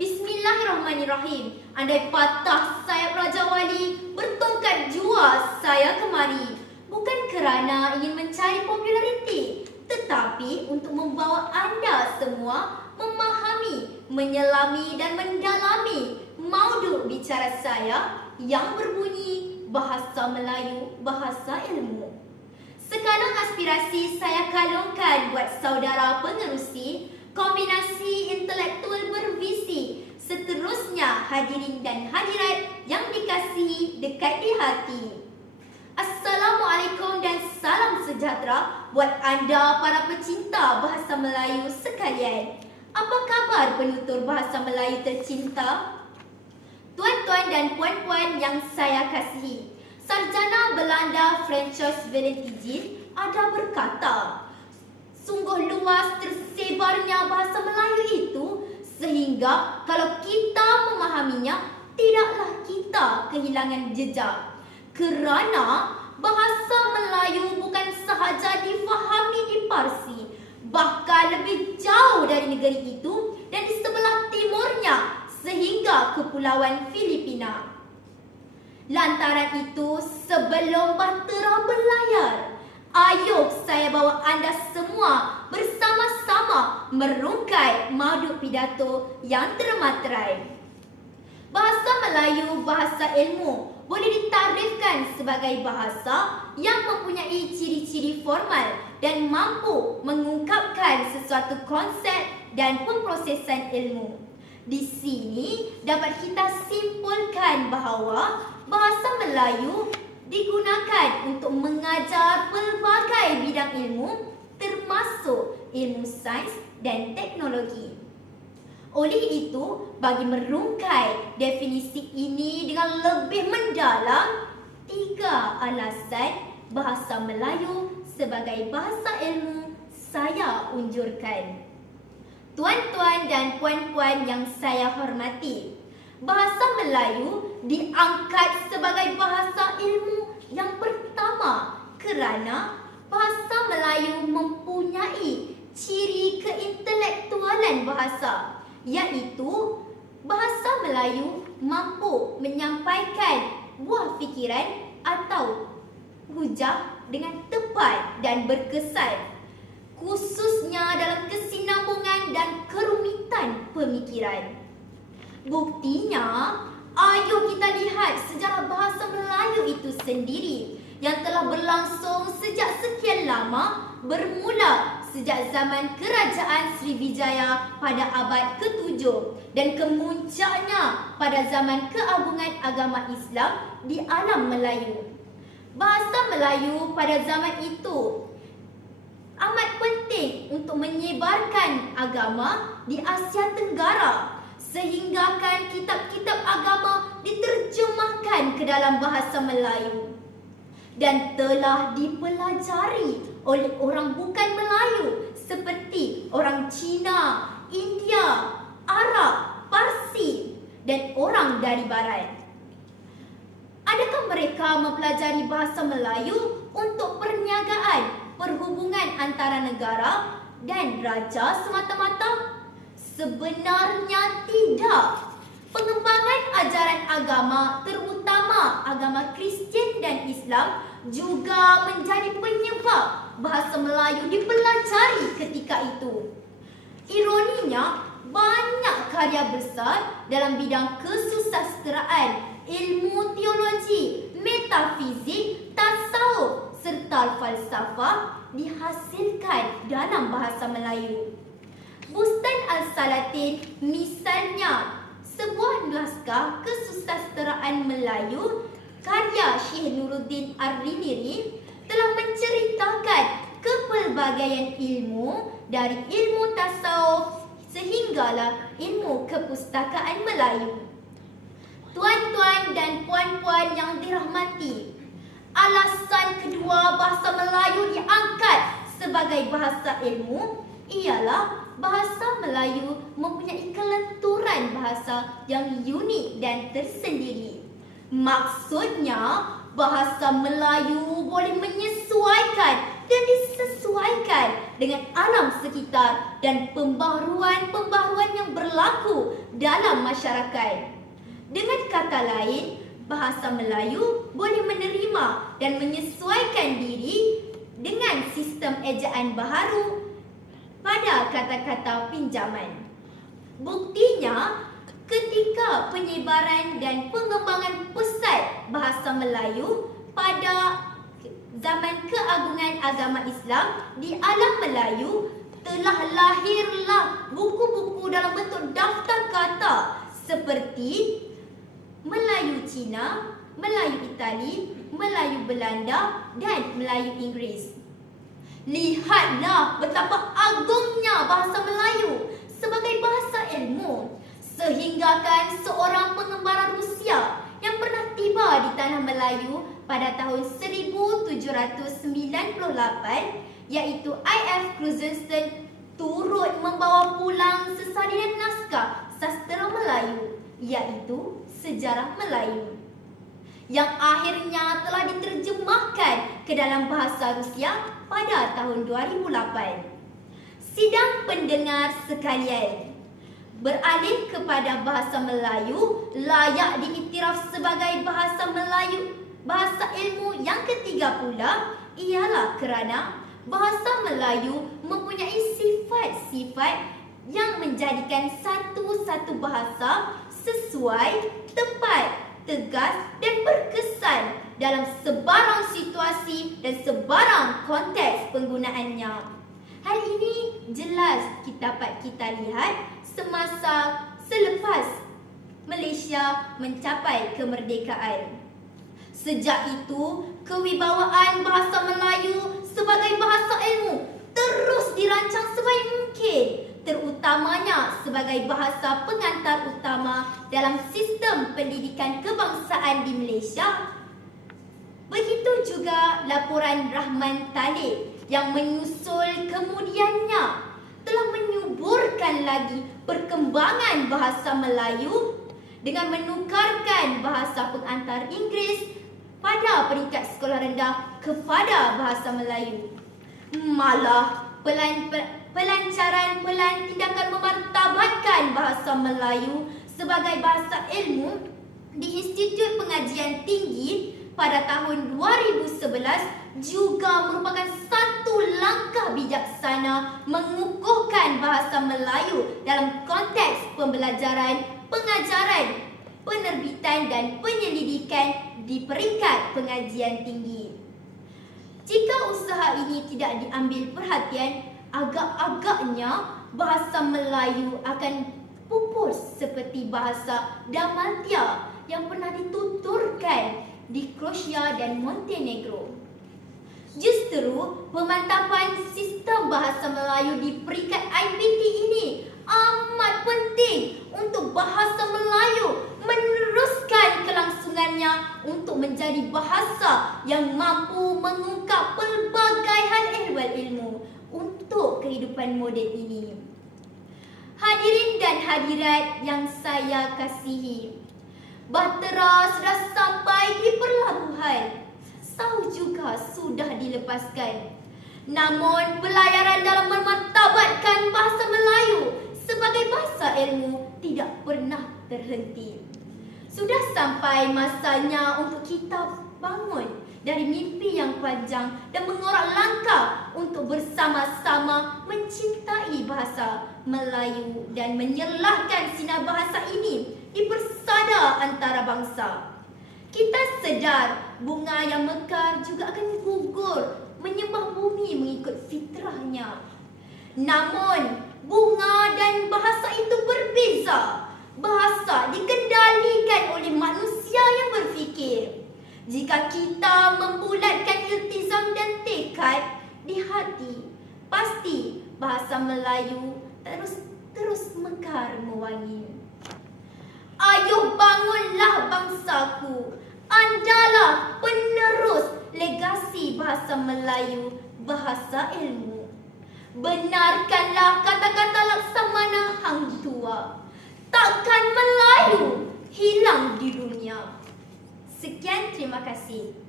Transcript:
Bismillahirrahmanirrahim. Andai patah sayap Raja Wali, bertongkat jua saya kemari. Bukan kerana ingin mencari populariti, tetapi untuk membawa anda semua memahami, menyelami dan mendalami mauduk bicara saya yang berbunyi Bahasa Melayu, Bahasa Ilmu. Sekalung aspirasi saya kalungkan buat saudara pengerusi, kombinasi intelektual bervisi. Seterusnya hadirin dan hadirat yang dikasihi dekat di hati. Assalamualaikum dan salam sejahtera buat anda para pecinta bahasa Melayu sekalian. Apa khabar penutur bahasa Melayu tercinta? Tuan-tuan dan puan-puan yang saya kasihi, sarjana Belanda Francois Valentijn ada berkata, sungguh luas tersebarnya bahasa Melayu itu sehingga kalau kita memahaminya, tidaklah kita kehilangan jejak. Kerana bahasa Melayu bukan sahaja difahami di Parsi, bahkan lebih jauh dari negeri itu dan di sebelah timurnya sehingga Kepulauan Filipina. Lantaran itu, sebelum bahtera berlayar, ayo saya bawa anda semua bersama-sama merungkai mauduk pidato yang termaterai. Bahasa Melayu, bahasa ilmu, boleh ditarifkan sebagai bahasa yang mempunyai ciri-ciri formal dan mampu mengungkapkan sesuatu konsep dan pemprosesan ilmu. Di sini dapat kita simpulkan bahawa bahasa Melayu digunakan untuk mengajar pelbagai bidang ilmu termasuk ilmu sains dan teknologi. Oleh itu, bagi merungkai definisi ini dengan lebih mendalam, 3 alasan bahasa Melayu sebagai bahasa ilmu saya unjurkan. Tuan-tuan dan puan-puan yang saya hormati, bahasa Melayu diangkat sebagai bahasa ilmu yang pertama kerana bahasa Melayu mempunyai ciri keintelektualan bahasa, iaitu bahasa Melayu mampu menyampaikan buah fikiran atau hujah dengan tepat dan berkesan, khususnya dalam kesinambungan dan kerumitan pemikiran. Buktinya, ayo kita lihat sejarah bahasa Melayu itu sendiri yang telah berlangsung sejak sekian lama, bermula sejak zaman Kerajaan Sriwijaya pada abad ke-7 dan kemuncaknya pada zaman keagungan agama Islam di alam Melayu. Bahasa Melayu pada zaman itu amat penting untuk menyebarkan agama di Asia Tenggara, sehinggakan kitab-kitab agama diterjemahkan ke dalam bahasa Melayu dan telah dipelajari oleh orang bukan Melayu seperti orang Cina, India, Arab, Parsi dan orang dari Barat. Adakah mereka mempelajari bahasa Melayu untuk perniagaan, perhubungan antara negara dan raja semata-mata? Sebenarnya tidak. Pengembangan ajaran agama, terutama agama Kristian dan Islam, juga menjadi penyebab bahasa Melayu dipelajari ketika itu. Ironinya, banyak karya besar dalam bidang kesusasteraan, ilmu teologi, metafizik, tasawuf serta falsafah dihasilkan dalam bahasa Melayu. Bustan Al-Salatin misalnya, sebuah naskah kesusasteraan Melayu karya Syekh Nuruddin Ar-Riniri telah menceritakan kepelbagaian ilmu dari ilmu tasawuf sehinggalah ilmu kepustakaan Melayu. Tuan-tuan dan puan-puan yang dirahmati, alasan kedua bahasa Melayu diangkat sebagai bahasa ilmu ialah bahasa Melayu mempunyai kelenturan bahasa yang unik dan tersendiri. Maksudnya, bahasa Melayu boleh menyesuaikan dan disesuaikan dengan alam sekitar dan pembaharuan-pembaharuan yang berlaku dalam masyarakat. Dengan kata lain, bahasa Melayu boleh menerima dan menyesuaikan diri dengan sistem ejaan baharu pada kata-kata pinjaman. Buktinya, ketika penyebaran dan pengembangan pesat bahasa Melayu pada zaman keagungan agama Islam di alam Melayu, telah lahirlah buku-buku dalam bentuk daftar kata seperti Melayu Cina, Melayu Itali, Melayu Belanda dan Melayu Inggeris. Lihatlah betapa agungnya bahasa Melayu sebagai bahasa ilmu, sehinggakan seorang pengembara Rusia yang pernah tiba di tanah Melayu pada tahun 1798, iaitu I.F. Krusenstern, turut membawa pulang sesalinan naskah sastra Melayu, iaitu Sejarah Melayu, yang akhirnya telah diterjemahkan ke dalam bahasa Rusia pada tahun 2008. Sidang pendengar sekalian, beralih kepada bahasa Melayu layak diiktiraf sebagai bahasa Melayu, bahasa ilmu yang ketiga pula ialah kerana bahasa Melayu mempunyai sifat-sifat yang menjadikan satu-satu bahasa sesuai, tepat, tegas dan berkesan dalam sebarang situasi dan sebarang konteks penggunaannya. Hal ini jelas dapat kita lihat semasa selepas Malaysia mencapai kemerdekaan. Sejak itu, kewibawaan bahasa Melayu sebagai bahasa ilmu terus dirancang sebaik mungkin, terutamanya sebagai bahasa pengantar utama dalam sistem pendidikan kebangsaan di Malaysia. Begitu juga laporan Rahman Talib yang menyusul kemudiannya telah menyuburkan lagi perkembangan bahasa Melayu dengan menukarkan bahasa pengantar Inggeris pada peringkat sekolah rendah kepada bahasa Melayu. Malah pelancaran tindakan memartabatkan bahasa Melayu sebagai bahasa ilmu di Institut Pengajian Tinggi pada tahun 2011 juga merupakan satu langkah bijaksana mengukuhkan bahasa Melayu dalam konteks pembelajaran, pengajaran, penerbitan dan penyelidikan di peringkat pengajian tinggi. Jika usaha ini tidak diambil perhatian, agak-agaknya bahasa Melayu akan pupus seperti bahasa Dalmatia yang pernah dituturkan di Croatia dan Montenegro. Justru pemantapan sistem bahasa Melayu di peringkat IPT ini amat penting untuk bahasa Melayu meneruskan kelangsungannya untuk menjadi bahasa yang mampu mengungkap pelbagai hal ehwal ilmu untuk kehidupan moden ini. Hadirin dan hadirat yang saya kasihi, bahtera sudah sampai di pelabuhan. Sau juga sudah dilepaskan. Namun pelayaran dalam memartabatkan bahasa Melayu sebagai bahasa ilmu tidak pernah terhenti. Sudah sampai masanya untuk kita bangun dari mimpi yang panjang dan mengorak langkah untuk bersama-sama mencintai bahasa Melayu dan menyerlahkan sinar bahasa ini di persada antara bangsa. Kita sedar bunga yang mekar juga akan gugur menyembah bumi mengikut fitrahnya. Namun, bunga dan bahasa itu berbeza. Bahasa dikendalikan oleh manusia yang berfikir. Jika kita membulatkan iltizam dan tekad di hati, pasti bahasa Melayu terus mekar mewangi. Ayuh bangunlah bangsaku, andalah penerus legasi bahasa Melayu, bahasa ilmu. Benarkanlah kata-kata Laksamana Hang Tuah, takkan Melayu hilang di dunia. Sekian, terima kasih.